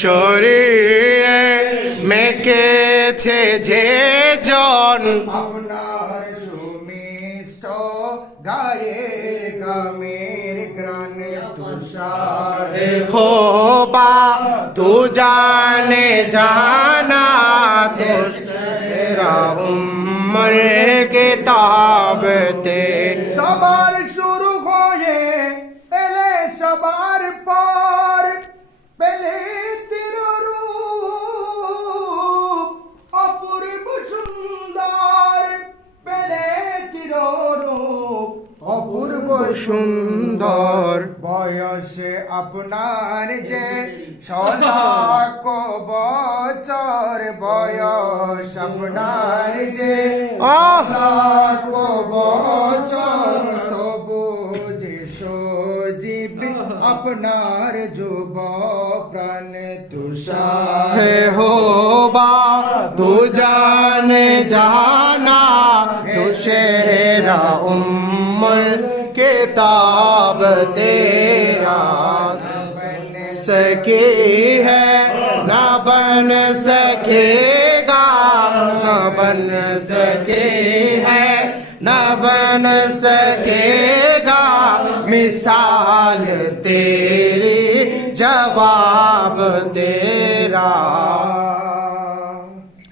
শরীরে মেকেছে যে জন আপনার সুমিষ্ট গায়ের গামের গ্রানে তুষার होबा तू जाने जाना तो तेरा उम्र किताब ते সবার শুরু হয়ে এলে সবার পর পেলে চিররূপ অপূর্ব সুন্দর পেলে চিররূপ অপূর্ব সুন্দর বয়সে আপনার যে 16 বছর বয়স আপনার যে 16 বছর তবু যে সজীব আপনার যুব প্রাণ তুষার है होबा तू जाने जाना तो शेरा उम्र किताब तेरा सके है ना बन सकेगा ना बन सके है ना बन सकेगा मिसाल तेरी जवाब तेरा